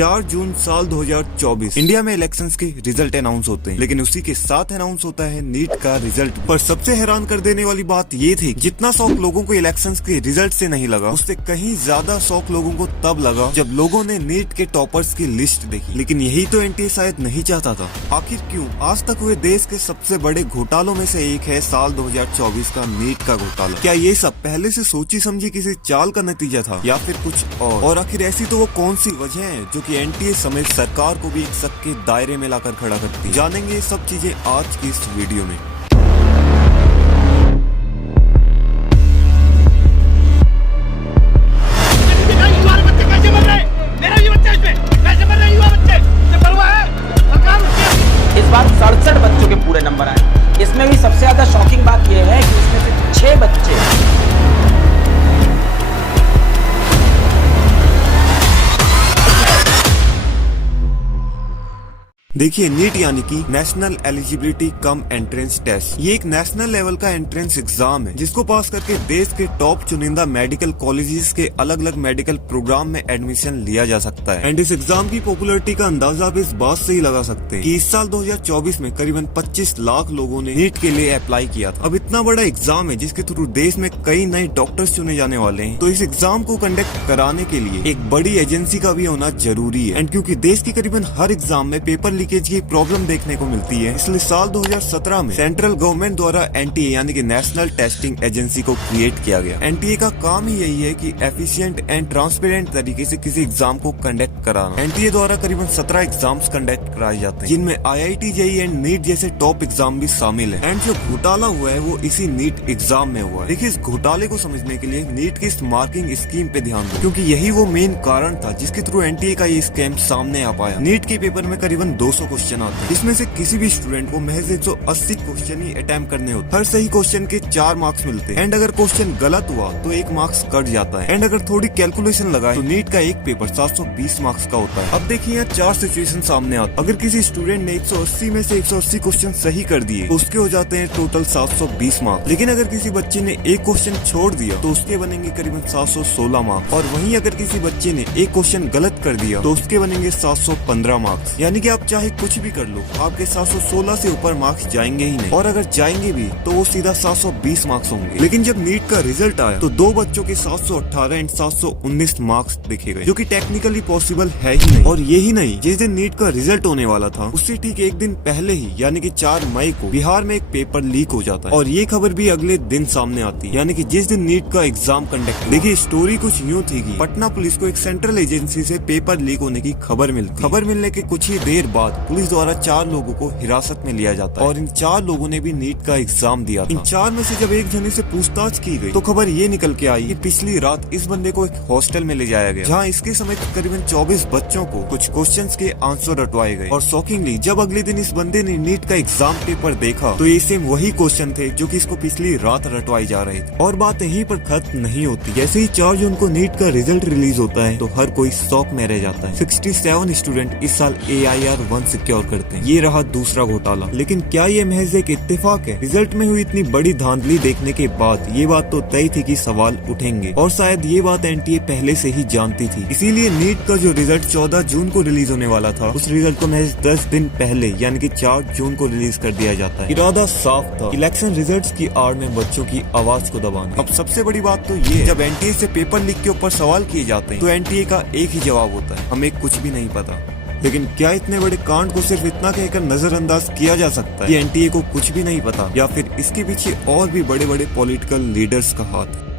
4 जून साल 2024 इंडिया में इलेक्शंस के रिजल्ट अनाउंस होते हैं, लेकिन उसी के साथ अनाउंस होता है नीट का रिजल्ट। पर सबसे हैरान कर देने वाली बात ये थी, जितना शौक लोगों को इलेक्शंस के रिजल्ट से नहीं लगा, उससे कहीं ज्यादा शौक लोगों को तब लगा जब लोगों ने नीट के टॉपर्स की लिस्ट देखी। लेकिन यही तो एनटीए शायद नहीं चाहता था। आखिर क्यों? आज तक हुए देश के सबसे बड़े घोटालों में से एक है साल 2024 का नीट का घोटाला। क्या ये सब पहले से सोची समझी किसी चाल का नतीजा था या फिर कुछ और आखिर ऐसी तो वो कौन सी वजह है जो कि एनटीए समेत सरकार को भी एक शक के दायरे में लाकर खड़ा करती है? जानेंगे ये सब चीजें आज की इस वीडियो में। इस बार 67 बच्चों के पूरे नंबर आए। इसमें भी सबसे ज्यादा शॉकिंग बात यह है कि इसमें से 6 बच्चे देखिए, नीट यानी कि national eligibility cum entrance test. ये एक नेशनल लेवल का एंट्रेंस एग्जाम है जिसको पास करके देश के टॉप चुनिंदा मेडिकल कॉलेजेस के अलग अलग मेडिकल प्रोग्राम में एडमिशन लिया जा सकता है। एंड इस एग्जाम की पॉपुलैरिटी का अंदाजा आप इस बात से ही लगा सकते हैं कि इस साल 2024 में करीबन 25 लाख लोगों ने नीट के लिए अप्लाई किया था। अब इतना बड़ा एग्जाम है जिसके थ्रू देश में कई नए डॉक्टर्स चुने जाने वाले हैं, तो इस एग्जाम को कंडक्ट कराने के लिए एक बड़ी एजेंसी का भी होना जरूरी है। एंड क्योंकि देश की करीबन हर एग्जाम में पेपर लीकेज की प्रॉब्लम देखने को मिलती है, इसलिए साल 2017 में सेंट्रल गवर्नमेंट द्वारा एनटीए यानी कि नेशनल टेस्टिंग एजेंसी को क्रिएट किया गया। एनटीए का काम ही यही है कि एफिशिएंट एंड ट्रांसपेरेंट तरीके से किसी एग्जाम को कंडक्ट कराना। एनटीए द्वारा करीबन 17 एग्जाम्स कंडक्ट कराए जाते हैं, जिनमें आईआईटी जेईई एंड नीट जैसे टॉप एग्जाम भी शामिल है। एंड जो घोटाला हुआ है वो इसी नीट एग्जाम में हुआ है। देखिए, इस घोटाले को समझने के लिए नीट की इस मार्किंग स्कीम पे ध्यान दो, क्योंकि यही वो मेन कारण था जिसके थ्रू एनटीए का ये स्कैम सामने आ पाया। नीट के पेपर में करीबन 200 क्वेश्चन आते हैं, इसमें से किसी भी स्टूडेंट को महज 180 क्वेश्चन ही अटेम्प्ट करने होते हैं। हर सही क्वेश्चन के 4 मार्क्स मिलते हैं। एंड अगर क्वेश्चन गलत हुआ तो 1 मार्क्स कट जाता है। एंड अगर थोड़ी कैलकुलेशन लगाए तो नीट का एक पेपर 720 मार्क्स का होता है। अब देखिए, यहाँ 4 सिचुएशन सामने आते हैं। अगर किसी स्टूडेंट ने 180 में से 180 क्वेश्चन सही कर दिए तो उसके हो जाते हैं टोटल 720 मार्क्स। लेकिन अगर किसी बच्चे ने एक क्वेश्चन छोड़ दिया तो उसके बनेंगे करीबन 716 मार्क्स। और वहीं अगर किसी बच्चे ने एक क्वेश्चन गलत कर दिया तो उसके बनेंगे 715 मार्क्स। यानी कि आप चाहे कुछ भी कर लो, आपके 716 से ऊपर मार्क्स जाएंगे ही नहीं, और अगर जाएंगे भी तो वो सीधा 720 मार्क्स होंगे। लेकिन जब नीट का रिजल्ट आया तो 2 बच्चों के 718 एंड 719 मार्क्स देखे गए, जो कि टेक्निकली पॉसिबल है ही नहीं। और यही नहीं, जिस दिन नीट का रिजल्ट होने वाला था उससे ठीक एक दिन पहले ही यानी कि 4 मई को बिहार में एक पेपर लीक हो जाता है, और ये खबर भी अगले दिन सामने आती है, यानी कि जिस दिन नीट का एग्जाम कंडक्ट। देखिए, स्टोरी कुछ यूँ थी कि पटना पुलिस को एक सेंट्रल एजेंसी से पेपर लीक होने की खबर मिलती। खबर मिलने के कुछ ही देर बाद पुलिस द्वारा 4 लोगों को हिरासत में लिया जाता है, और इन 4 लोगों ने भी नीट का एग्जाम दिया था। इन 4 में से जब एक जने से पूछताछ की गई तो खबर ये निकल के आई कि पिछली रात इस बंदे को एक हॉस्टल में ले जाया गया, जहां इसके समेत करीबन 24 बच्चों को कुछ क्वेश्चंस के आंसर रटवाए गए। और शॉकिंगली जब अगले दिन इस बंदे ने नीट का एग्जाम पेपर देखा तो ये सेम वही क्वेश्चन थे जो कि इसको पिछली रात रटवाए जा रहे थे। और बात यहीं पर खत्म नहीं होती। जैसे ही 4 जून को नीट का रिजल्ट रिलीज होता है तो हर कोई शॉक में रह जाता है। 67 स्टूडेंट इस साल AIR 1 सिक्योर करते हैं। ये रहा दूसरा घोटाला। लेकिन क्या ये महज एक इत्तेफाक है? रिजल्ट में हुई इतनी बड़ी धांधली देखने के बाद ये बात तो तय थी कि सवाल उठेंगे, और शायद ये बात एनटीए पहले से ही जानती थी। इसीलिए नीट का जो रिजल्ट 14 जून को रिलीज होने वाला था, उस रिजल्ट को महज 10 दिन पहले यानी कि 4 जून को रिलीज कर दिया जाता है। इरादा साफ था, इलेक्शन रिजल्ट की आड़ में बच्चों की आवाज को दबाना। अब सबसे बड़ी बात तो ये, जब एनटीए से पेपर लीक के ऊपर सवाल किए जाते हैं तो एनटीए का एक ही जवाब होता है, हमें कुछ भी नहीं पता। लेकिन क्या इतने बड़े कांड को सिर्फ इतना कहकर नजरअंदाज किया जा सकता है कि एनटीए को कुछ भी नहीं पता, या फिर इसके पीछे और भी बड़े बड़े पॉलिटिकल लीडर्स का हाथ है?